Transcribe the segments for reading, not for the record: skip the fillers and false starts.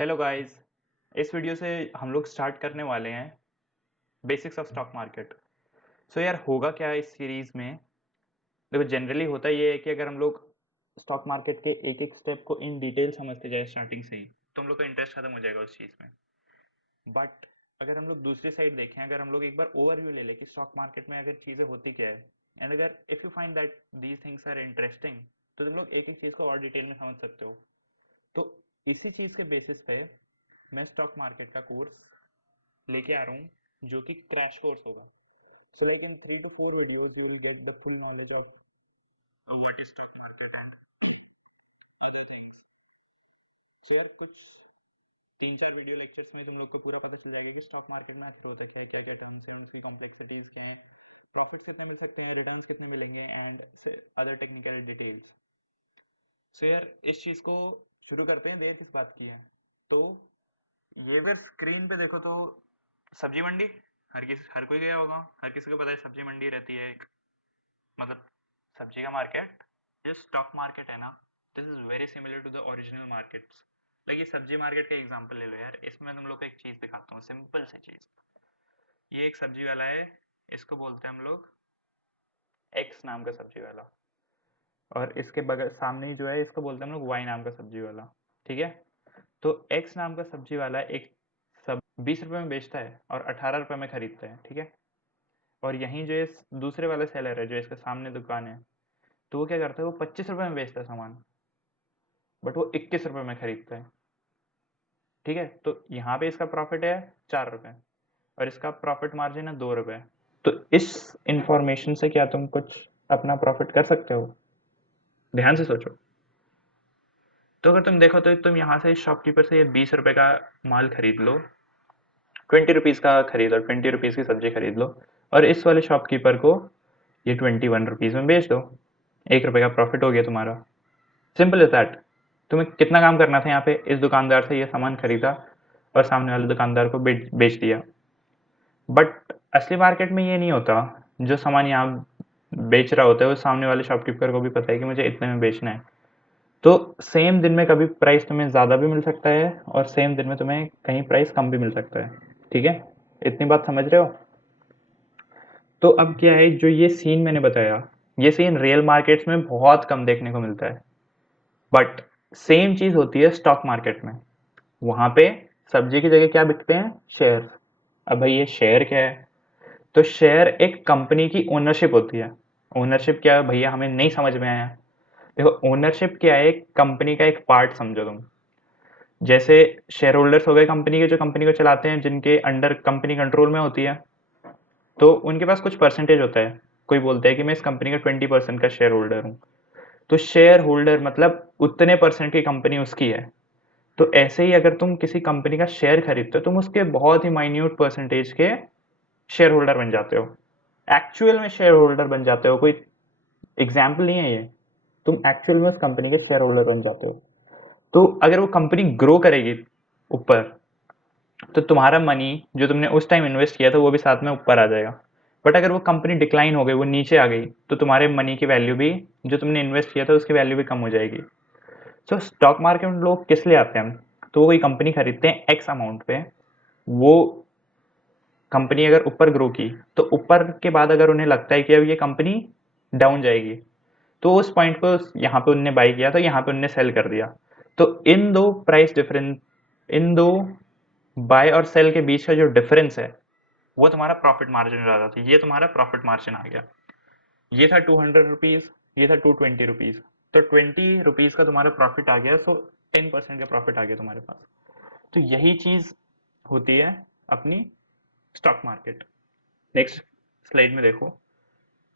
Hello guys. इस video से हम लोग स्टार्ट करने वाले हैं बेसिक्स ऑफ स्टॉक मार्केट। सो यार होगा क्या इस सीरीज़ में। देखो जनरली होता ये है कि अगर हम लोग स्टॉक मार्केट के एक एक स्टेप को इन डिटेल समझते जाए स्टार्टिंग से ही तो हम लोग का इंटरेस्ट खत्म हो जाएगा उस चीज़ में। बट अगर हम लोग दूसरी साइड देखें, अगर हम लोग एक बार ओवरव्यू ले लें कि स्टॉक मार्केट में अगर चीज़ें होती क्या है, एंड अगर if you find that these things are interesting, तो तुम लोग एक एक चीज़ को और डिटेल में समझ सकते हो। तो इसी चीज़ के बेसिस पे मैं स्टॉक मार्केट का कोर्स लेके आ रहा हूँ जो कि क्रैश कोर्स होगा। So like in 3 to 4 videos you will get the full knowledge of what is stock market and other things. So यार कुछ 3-4 वीडियो लेक्चर्स में तुम लोग को पूरा पता चल जाएगा कि स्टॉक मार्केट में आखिर होता क्या है, क्या क्या टर्म्स हैं, उसकी कॉम्प्लेक्सिटीज क्या हैं, प्रॉफिट्स कितने मिल सकते हैं, रिटर्न्स कितने मिलेंगे एंड अदर टेक्निकल डिटेल्स। सो यार इस चीज़ को शुरू करते हैं। देर किस बात की है, तो ये अगर स्क्रीन पे देखो तो सब्जी मंडी हर कोई गया होगा, हर किसी को पता है सब्जी मंडी रहती है एक, मतलब सब्जी का मार्केट। जो स्टॉक मार्केट है ना, this is very similar to the original markets. Like ये सब्जी मार्केट का एग्जांपल ले लो यार, इसमें तुम लोग को एक चीज़ दिखाता हूँ, सिंपल सी चीज़। ये एक सब्जी वाला है, इसको बोलते हैं हम लोग एक्स नाम का सब्जी वाला, और इसके बगल सामने ही जो है इसको बोलते हैं हम लोग वाई नाम का सब्जी वाला। ठीक है, तो एक्स नाम का सब्जी वाला एक सब 20 रुपये में बेचता है और 18 रुपये में खरीदता है। ठीक है, और यहीं जो इस दूसरे वाला सेलर है जो इसके सामने दुकान है, तो वो क्या करता है, वो 25 रुपये में बेचता है सामान, बट वो 21 रुपये में खरीदता है। ठीक है, तो यहाँ पे इसका प्रॉफिट है 4 रुपये और इसका प्रॉफिट मार्जिन है 2 रुपये। तो इस इंफॉर्मेशन से क्या तुम कुछ अपना प्रॉफिट कर सकते हो? ध्यान से सोचो। तो अगर तुम देखो तो तुम यहाँ से शॉपकीपर से ये 20 रुपये का माल खरीद लो, 20 रुपीज़ का खरीद लो, 20 रुपीज़ की सब्जी खरीद लो, और इस वाले शॉपकीपर को ये 21 रुपीज़ में बेच दो। 1 रुपये का प्रॉफिट हो गया तुम्हारा। Simple is that. तुम्हें कितना काम करना था यहाँ पे, इस दुकानदार से ये सामान खरीदा और सामने वाले दुकानदार को बेच दिया। बट असली मार्केट में ये नहीं होता। जो सामान यहाँ बेच रहा होता है वो सामने वाले शॉपकीपर को भी पता है कि मुझे इतने में बेचना है। तो सेम दिन में कभी प्राइस तुम्हें ज़्यादा भी मिल सकता है और सेम दिन में तुम्हें कहीं प्राइस कम भी मिल सकता है। ठीक है, इतनी बात समझ रहे हो? तो अब क्या है, जो ये सीन मैंने बताया, ये सीन रियल मार्केट्स में बहुत कम देखने को मिलता है, बट सेम चीज होती है स्टॉक मार्केट में। वहां पे सब्जी की जगह क्या बिकते हैं? शेयर। अब भाई ये शेयर क्या है? तो शेयर एक कंपनी की ओनरशिप होती है। ओनरशिप क्या है भैया, हमें नहीं समझ में आया। देखो ओनरशिप क्या है, एक कंपनी का एक पार्ट समझो तुम। जैसे शेयर होल्डर्स हो गए कंपनी के, जो कंपनी को चलाते हैं, जिनके अंडर कंपनी कंट्रोल में होती है, तो उनके पास कुछ परसेंटेज होता है। कोई बोलता है कि मैं इस कंपनी का 20% का शेयर होल्डर हूँ, तो शेयर होल्डर मतलब उतने परसेंट की कंपनी उसकी है। तो ऐसे ही अगर तुम किसी कंपनी का शेयर खरीदते हो, तुम उसके बहुत ही माइन्यूट परसेंटेज के शेयर होल्डर बन जाते हो। एक्चुअल में शेयर होल्डर बन जाते हो, कोई एग्जाम्पल नहीं है ये। तुम एक्चुअल में उस कंपनी के शेयर होल्डर बन जाते हो। तो अगर वो कंपनी ग्रो करेगी ऊपर, तो तुम्हारा मनी जो तुमने उस टाइम इन्वेस्ट किया था वो भी साथ में ऊपर आ जाएगा। बट अगर वो कंपनी डिक्लाइन हो गई, वो नीचे आ गई, तो तुम्हारे मनी की वैल्यू भी, जो तुमने इन्वेस्ट किया था उसकी वैल्यू भी कम हो जाएगी। सो स्टॉक मार्केट में लोग किस लिए आते हैं? तो वो कोई कंपनी खरीदते हैं एक्स अमाउंट पे। वो कंपनी अगर ऊपर ग्रो की, तो ऊपर के बाद अगर उन्हें लगता है कि अब ये कंपनी डाउन जाएगी, तो उस पॉइंट पर यहाँ पे उनने बाई किया, तो यहाँ पे उनने सेल कर दिया। तो इन दो प्राइस डिफरेंस, इन दो बाय और सेल के बीच का जो डिफरेंस है, वो तुम्हारा प्रॉफिट मार्जिन हो जाता है। ये तुम्हारा प्रॉफिट मार्जिन आ गया। ये था 200 रुपीज़, ये था 220 रुपीज़, तो 20 रुपीज़ का तुम्हारा प्रॉफिट आ गया। सो 10% का प्रॉफिट आ गया तुम्हारे पास। तो यही चीज़ होती है अपनी स्टॉक मार्केट। नेक्स्ट स्लाइड में देखो,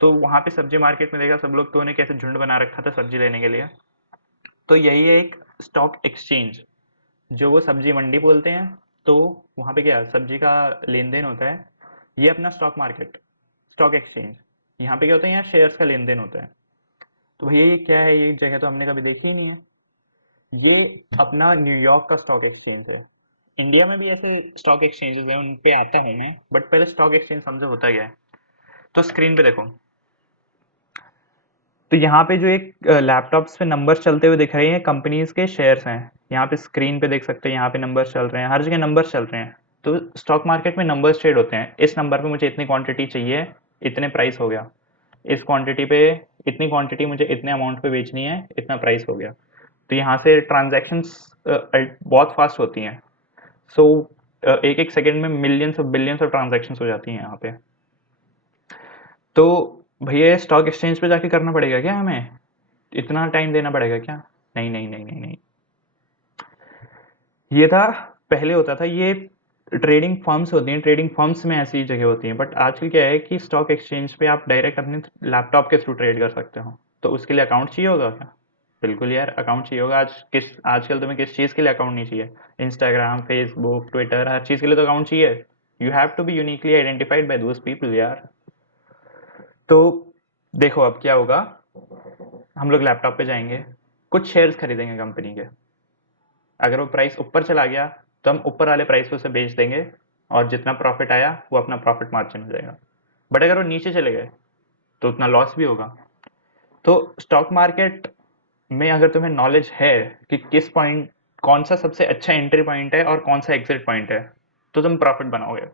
तो वहाँ पे सब्जी मार्केट में देखा सब लोग तो उन्हें कैसे झुंड बना रखा था सब्जी लेने के लिए। तो यही है एक स्टॉक एक्सचेंज, जो वो सब्जी मंडी बोलते हैं। तो वहाँ पे क्या सब्जी का लेन देन होता है, ये अपना स्टॉक मार्केट, स्टॉक एक्सचेंज। यहाँ पे क्या होता है, यहाँ शेयर्स का लेन देन होता है। तो भैया ये क्या है, ये जगह तो हमने कभी देखी ही नहीं है। ये अपना न्यूयॉर्क का स्टॉक एक्सचेंज है। इंडिया में भी ऐसे स्टॉक एक्सचेंजेस हैं, उन पे आता हूँ मैं, बट पहले स्टॉक एक्सचेंज समझो होता क्या है। तो स्क्रीन पे देखो, तो यहाँ पे जो एक लैपटॉप्स पे नंबर्स चलते हुए दिख रहे हैं, कंपनीज के शेयर्स हैं। यहाँ पे स्क्रीन पे देख सकते हो, यहाँ पे नंबर्स चल रहे हैं, हर जगह नंबर्स चल रहे हैं। तो स्टॉक मार्केट में नंबर्स ट्रेड होते हैं, इस नंबर पे मुझे इतनी क्वांटिटी चाहिए, इतने प्राइस हो गया, इस क्वांटिटी पे इतनी क्वांटिटी मुझे इतने अमाउंट पे बेचनी है, इतना प्राइस हो गया। तो यहाँ से ट्रांजैक्शंस बहुत फास्ट होती हैं। सो एक एक सेकेंड में मिलियंस और बिलियंस ऑफ ट्रांजैक्शंस हो जाती हैं यहाँ पे। तो भैया स्टॉक एक्सचेंज पे जाके करना पड़ेगा क्या हमें, इतना टाइम देना पड़ेगा क्या? नहीं नहीं नहीं नहीं नहीं, ये था पहले होता था, ये ट्रेडिंग फर्म्स होती हैं, ट्रेडिंग फर्म्स में ऐसी जगह होती हैं। बट आजकल क्या है कि स्टॉक एक्सचेंज पे आप डायरेक्ट अपने लैपटॉप के थ्रू ट्रेड कर सकते हो। तो उसके लिए अकाउंट चाहिए होगा क्या? बिल्कुल यार, अकाउंट चाहिए होगा। आजकल तुम्हें किस चीज़ के लिए अकाउंट नहीं चाहिए? इंस्टाग्राम, फेसबुक, ट्विटर, हर चीज़ के लिए तो अकाउंट चाहिए। You have to be uniquely identified by those people यार। तो देखो अब क्या होगा, हम लोग लैपटॉप पे जाएंगे, कुछ शेयर्स खरीदेंगे कंपनी के। अगर वो प्राइस ऊपर चला गया तो हम ऊपर वाले प्राइस पे उसे बेच देंगे, और जितना प्रॉफिट आया वो अपना प्रॉफिट मार्जिन हो जाएगा। बट अगर वो नीचे चले गए तो उतना लॉस भी होगा। तो स्टॉक मार्केट में अगर तुम्हें नॉलेज है कि किस पॉइंट, कौन सा सबसे अच्छा एंट्री पॉइंट है और कौन सा एग्जिट पॉइंट है, तो तुम प्रॉफिट बनाओगे।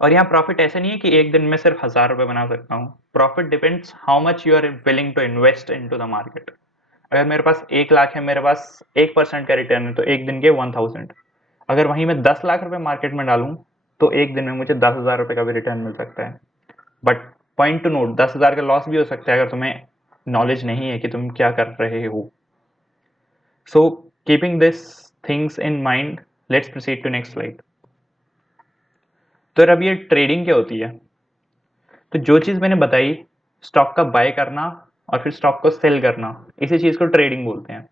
और यहाँ प्रॉफिट ऐसे नहीं है कि एक दिन में सिर्फ 1000 रुपये बना सकता हूँ। Profit depends how much you are willing to invest into the market. अगर मेरे पास 1 लाख है, मेरे पास 1% का रिटर्न है, तो एक दिन के 1000। अगर वहीं मैं 10 लाख रुपए मार्केट में डालूं तो एक दिन में मुझे 10,000 रुपए का भी रिटर्न मिल सकता है। बट पॉइंट टू नोट, 10,000 का लॉस भी हो सकता है अगर तुम्हें नॉलेज नहीं है कि तुम क्या कर रहे हो। So keeping this things in mind, let's proceed to next slide. तो अब ये ट्रेडिंग क्या होती है? तो जो चीज़ मैंने बताई, स्टॉक का बाय करना और फिर स्टॉक को सेल करना, इसी चीज़ को ट्रेडिंग बोलते हैं।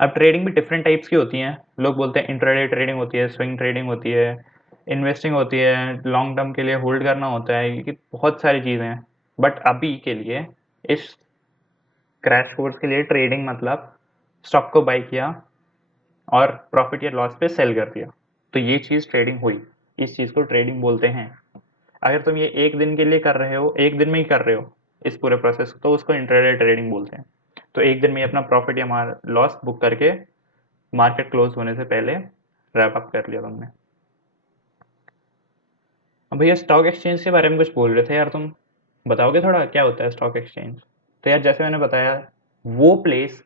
अब ट्रेडिंग भी डिफरेंट टाइप्स की होती हैं। लोग बोलते हैं इंट्राडे ट्रेडिंग होती है, स्विंग ट्रेडिंग होती है, इन्वेस्टिंग होती है, लॉन्ग टर्म के लिए होल्ड करना होता है, ये बहुत सारी चीज़ें हैं। बट अभी के लिए, इस क्रैश कोर्स के लिए, ट्रेडिंग मतलब स्टॉक को बाय किया और प्रॉफिट या लॉस पे सेल कर दिया, तो ये चीज़ ट्रेडिंग हुई। इस चीज़ को ट्रेडिंग बोलते हैं। अगर तुम ये एक दिन के लिए कर रहे हो, एक दिन में ही कर रहे हो इस पूरे प्रोसेस, तो उसको इंट्राडे ट्रेडिंग बोलते हैं। तो एक दिन में अपना प्रॉफिट या लॉस बुक करके मार्केट क्लोज होने से पहले रैप अप कर लिया तुमने। अब भैया स्टॉक एक्सचेंज के बारे में कुछ बोल रहे थे यार, तुम बताओगे थोड़ा क्या होता है स्टॉक एक्सचेंज? तो यार जैसे मैंने बताया, वो प्लेस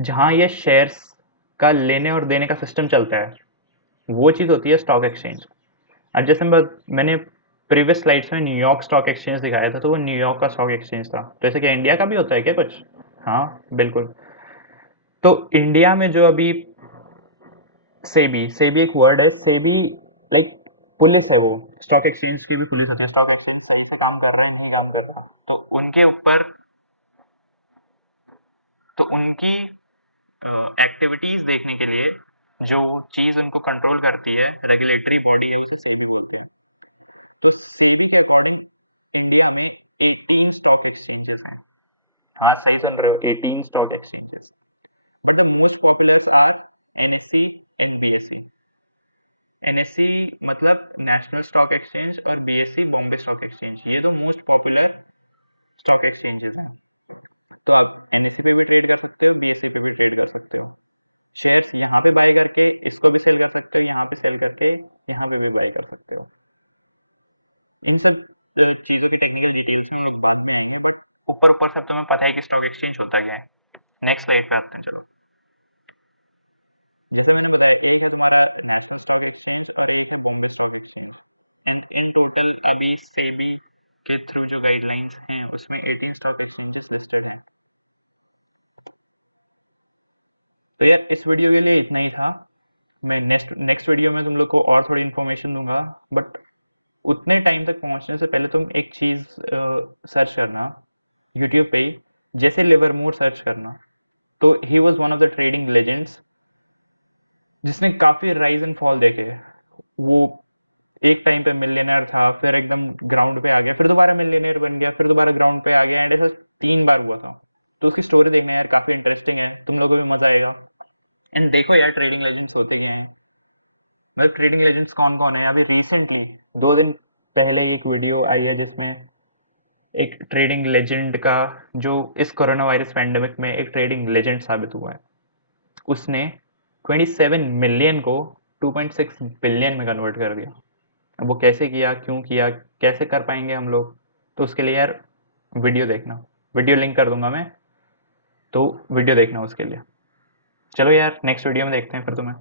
जहाँ ये शेयर्स का लेने और देने का सिस्टम चलता है, वो चीज़ होती है स्टॉक एक्सचेंज। अब जैसे मैंने प्रीवियस स्लाइड्स में न्यूयॉर्क स्टॉक एक्सचेंज दिखाया था, तो वो न्यूयॉर्क का स्टॉक एक्सचेंज था। तो ऐसे क्या इंडिया का भी होता है क्या कुछ? हाँ बिल्कुल। तो इंडिया में जो अभी सेबी, सेबी एक वर्ड है, सेबी लाइक पुलिस है वो। स्टॉक एक्सचेंज की भी पुलिस होती है, स्टॉक एक्सचेंज सही से काम कर रहा है नहीं काम कर रहा, तो उनके ऊपर, तो उनकी एक्टिविटीज देखने के लिए जो चीज़ उनको कंट्रोल करती है, रेगुलेटरी बॉडी है, उसे सेबी बोलते हैं। तो सेबी के अकॉर्डिंग इंडिया में 18 स्टॉक एक्सचेंजेस हैं। हाँ सही सुन रहे हो, 18 stock exchanges. But the most populars are NSC and BSC. NSC मतलब नेशनल स्टॉक एक्सचेंज, और बीएससी बॉम्बे स्टॉक एक्सचेंज, ये दो मोस्ट पॉपुलर स्टॉक एक्सचेंजेस हैं। तो आप एनएससी पे भी ट्रेड कर सकते हो, बीएससी पे भी ट्रेड कर सकते हो। शेयर्स यहाँ पे बाय करके इसको भी सेल कर सकते हो, यहाँ पे सेल करके यहाँ पे भी बाय कर सकते हो। इन सब चीज़ों की टेक्निकल डिटेल्स में हम लोग बाद में आएंगे, बट ऊपर ऊपर से तुम्हें पता है कि स्टॉक एक्सचेंज होता क्या है। नेक्स्ट स्लाइड पे आते हैं चलो। जैसे मैंने बताया, एक है तुम्हारा नेशनल स्टॉक एक्सचेंज और एक है Bombay stock exchange. And in total अभी सेबी के थ्रू जो गाइडलाइंस हैं उसमें 18 स्टॉक एक्सचेंजेस लिस्टेड हैं। तो यार इस वीडियो के लिए इतना ही था। मैं नेक्स्ट वीडियो में तुम लोग को और थोड़ी इन्फॉर्मेशन दूंगा, बट उतने टाइम तक पहुंचने से पहले तुम एक चीज़ सर्च करना यूट्यूब पे ही, जैसे लिवरमोर सर्च करना। तो he was one of the trading legends जिसने काफ़ी राइज एंड फॉल देखे। वो एक टाइम पे मिलियनर था, फिर एकदम ग्राउंड पे आ गया, फिर दोबारा मिलियनर बन गया, फिर दोबारा ग्राउंड पे आ गया, एंड ऐसा 3 बार हुआ था। तो उसकी स्टोरी देखना यार, काफ़ी इंटरेस्टिंग है, तुम लोगों को भी मज़ा आएगा। एंड देखो यार ट्रेडिंग लेजेंड्स होते क्या हैं, मतलब ट्रेडिंग लेजेंड्स कौन कौन है। अभी रिसेंटली 2 दिन पहले एक वीडियो आई है जिसमें एक ट्रेडिंग लेजेंड का, जो इस कोरोना वायरस पैंडेमिक में एक ट्रेडिंग लेजेंड साबित हुआ है, उसने 27 मिलियन को 2.6 बिलियन में कन्वर्ट कर दिया। अब वो कैसे किया, क्यों किया, कैसे कर पाएंगे हम लोग, तो उसके लिए यार वीडियो देखना, वीडियो लिंक कर दूंगा मैं, तो वीडियो देखना उसके लिए। चलो यार नेक्स्ट वीडियो में देखते हैं फिर तुम्हें।